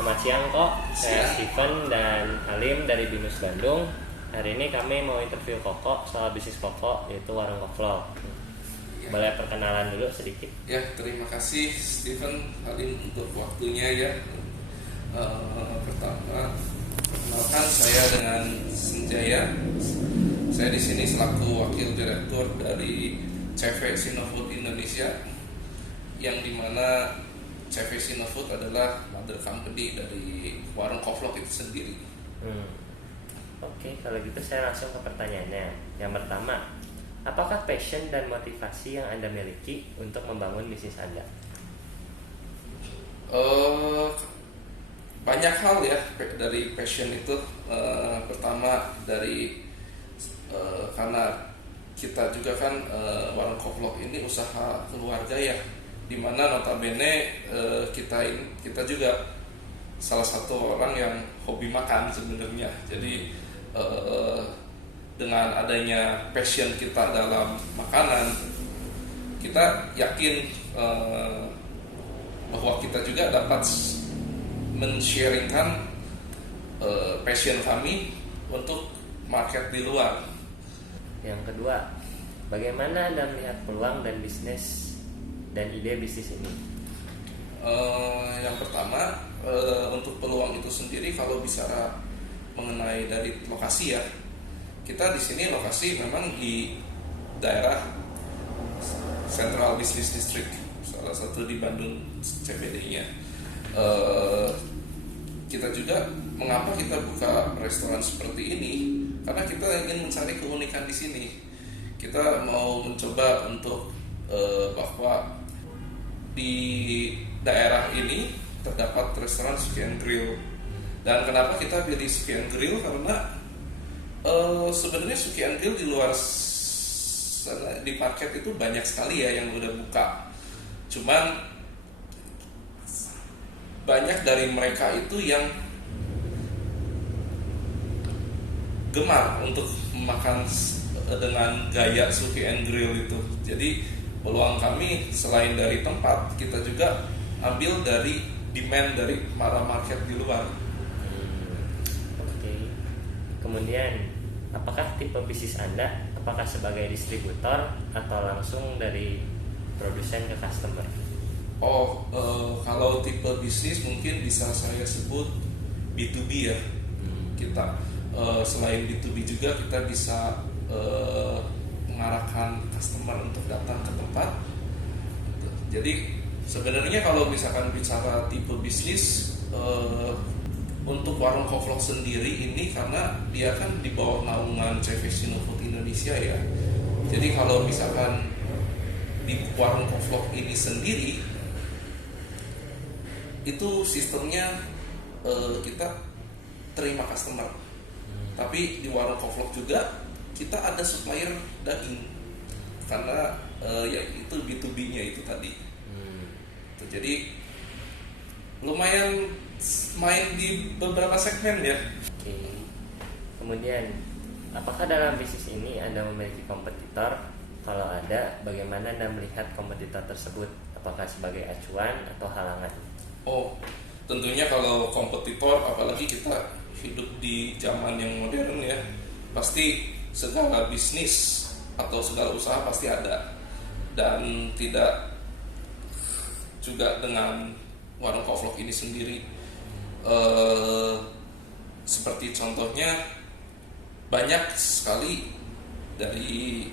Selamat siang kok, saya Siang. Steven dan Halim dari BINUS Bandung. Hari ini kami mau interview Koko soal bisnis Koko, yaitu warung Koflok. Boleh perkenalan dulu sedikit? Ya, terima kasih Steven Halim untuk waktunya ya. Pertama, perkenalkan saya dengan Senjaya. Saya di sini selaku wakil direktur dari CV Sinofood Indonesia, yang dimana CV Sinofood adalah mother company dari warung Koflok itu sendiri. Oke, kalau gitu saya langsung ke pertanyaannya. Yang pertama, apakah passion dan motivasi yang Anda miliki untuk membangun bisnis Anda? Banyak hal ya dari passion itu. Pertama dari karena kita juga kan warung Koflok ini usaha keluarga ya, dimana notabene kita juga salah satu orang yang hobi makan sebenarnya. Jadi dengan adanya passion kita dalam makanan, kita yakin bahwa kita juga dapat men-sharingkan passion kami untuk market di luar. Yang kedua, bagaimana Anda melihat peluang dan bisnis dan ide bisnis ini? Yang pertama, untuk peluang itu sendiri, kalau bicara mengenai dari lokasi ya, kita di sini lokasi memang di daerah Central Business District, salah satu di Bandung CBD-nya. Kita juga mengapa kita buka restoran seperti ini, karena kita ingin mencari keunikan di sini. Kita mau mencoba untuk bahwa di daerah ini terdapat restoran Suki and Grill. Dan kenapa kita pilih Suki and Grill? Karena sebenarnya Suki and Grill di luar sana, di market itu banyak sekali ya yang udah buka. Cuman banyak dari mereka itu yang gemar untuk makan dengan gaya Suki and Grill itu. Jadi peluang kami selain dari tempat, kita juga ambil dari demand dari para market di luar. Oke. Kemudian, apakah tipe bisnis Anda apakah sebagai distributor atau langsung dari produsen ke customer? Kalau tipe bisnis mungkin bisa saya sebut B2B ya. Kita selain B2B juga kita bisa mengarahkan customer untuk datang ke tempat. Jadi sebenarnya kalau misalkan bicara tipe bisnis, untuk warung Koflok sendiri ini, karena dia kan di bawah naungan CV Sinofood Indonesia ya. Jadi kalau misalkan di warung Koflok ini sendiri, itu sistemnya kita terima customer. Tapi di warung Koflok juga kita ada supplier daging, karena ya itu B2B-nya itu tadi. Jadi lumayan main di beberapa segmen ya. Oke. Kemudian, apakah dalam bisnis ini Anda memiliki kompetitor? Kalau ada, bagaimana Anda melihat kompetitor tersebut? Apakah sebagai acuan atau halangan? Tentunya kalau kompetitor, apalagi kita hidup di zaman yang modern ya, pasti segala bisnis atau segala usaha pasti ada. Dan tidak juga dengan warung Koflok ini sendiri. Seperti contohnya, banyak sekali dari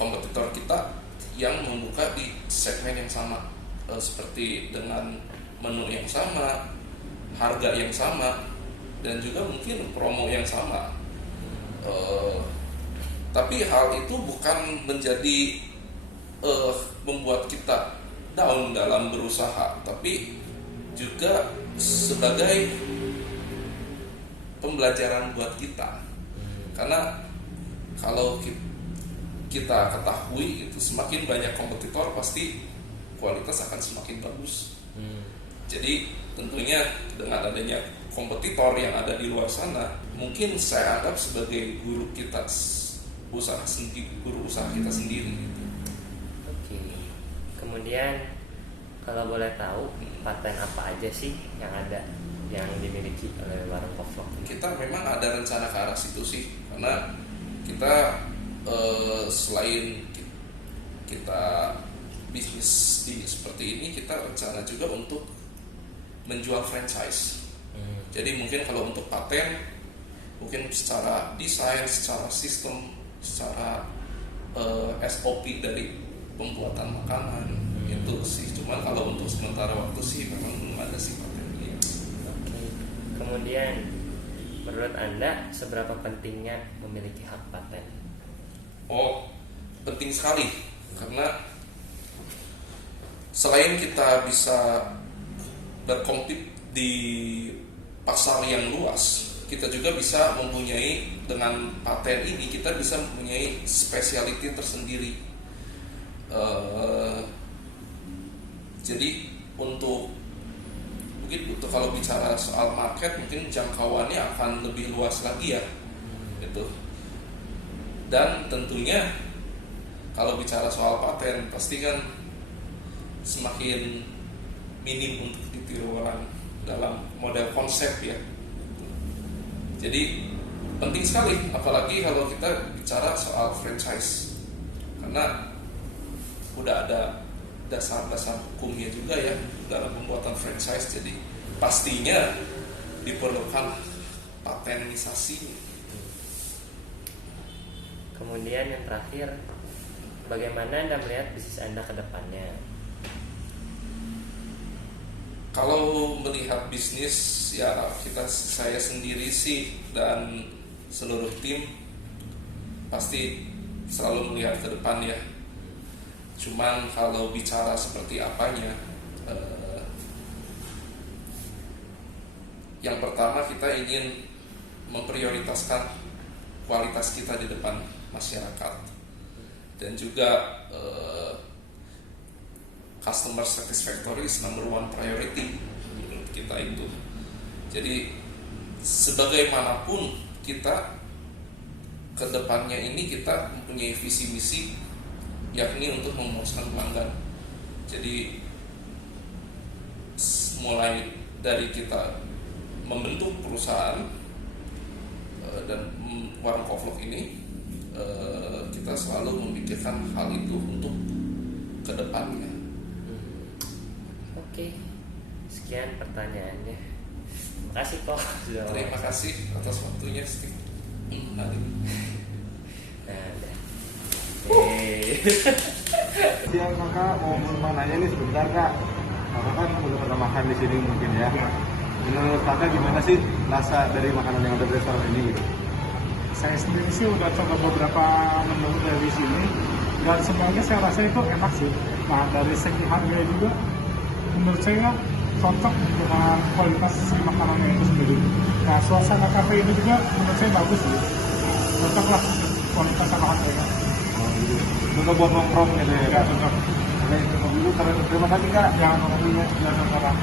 kompetitor kita yang membuka di segmen yang sama, seperti dengan menu yang sama, harga yang sama, dan juga mungkin promo yang sama. Tapi hal itu bukan menjadi membuat kita down dalam berusaha, tapi juga sebagai pembelajaran buat kita. Karena kalau kita ketahui itu semakin banyak kompetitor, pasti kualitas akan semakin bagus. Jadi tentunya dengan adanya kompetitor yang ada di luar sana, mungkin saya anggap sebagai guru kita guru usaha kita sendiri. Oke. Kemudian, kalau boleh tahu, paten apa aja sih yang ada? yang dimiliki oleh warung Kovlog? Kita memang ada rencana ke arah situ sih, karena kita selain kita bisnis seperti ini, kita rencana juga untuk menjual franchise. Jadi mungkin kalau untuk paten, mungkin secara desain, secara sistem, secara SOP dari pembuatan makanan itu sih. Cuman kalau untuk sementara waktu sih memang belum ada sih patennya. Oke. Kemudian menurut Anda seberapa pentingnya memiliki hak paten? Oh, penting sekali, karena selain kita bisa berkompet di pasar yang luas, kita juga bisa mempunyai, dengan paten ini kita bisa mempunyai specialty tersendiri. Jadi untuk kalau bicara soal market, mungkin jangkauannya akan lebih luas lagi ya, gitu. Dan tentunya kalau bicara soal paten, pasti kan semakin minim untuk ditiru orang dalam model konsep ya. Jadi penting sekali, apalagi kalau kita bicara soal franchise, karena udah ada dasar-dasar hukumnya juga ya dalam pembuatan franchise. Jadi pastinya diperlukan patenisasi. Kemudian yang terakhir, bagaimana Anda melihat bisnis Anda ke depannya? Kalau melihat bisnis ya, saya sendiri sih dan seluruh tim pasti selalu melihat ke depan ya. Cuman kalau bicara seperti apanya, yang pertama kita ingin memprioritaskan kualitas kita di depan masyarakat, dan juga customer satisfactory is number one priority menurut kita itu. Jadi sebagaimanapun kita ke depannya ini, kita mempunyai visi misi, yakni untuk memuaskan pelanggan. Jadi mulai dari kita membentuk perusahaan dan warung Kovlog ini, kita selalu memikirkan hal itu untuk ke depannya. Oke, sekian pertanyaannya. Makasih kok. Terima kasih atas waktunya, Steve. Nah, udah. Siang kakak, mau nanya nih sebentar kak. Kakak kan udah pernah makan di sini mungkin ya. Menurut kakak gimana sih rasa dari makanan yang ada di restoran ini gitu? Saya sendiri sih udah coba beberapa menu dari sini dan semuanya saya rasa itu enak sih. Nah dari segi harga juga menurut saya cocok dengan kualitas si makanannya itu sendiri. Nah suasana kafe ini juga menurut saya bagus sih. Cocok lah kualitas sama harganya. Oh gitu. Juga buat nongkrong gitu ya kak? Cocok. Oke, dulu terima kasih kak. Jangan ngomongnya jangan salah.